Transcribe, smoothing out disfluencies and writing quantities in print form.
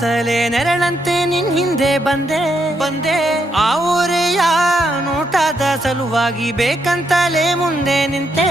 ಅಂತಲೇ ನೆರಳಂತೆ ನಿನ್ ಹಿಂದೆ ಬಂದೆ ಆ ಊರೆಯ ನೋಟದ ಸಲುವಾಗಿ ಬೇಕಂತಲೇ ಮುಂದೆ ನಿಂತೆ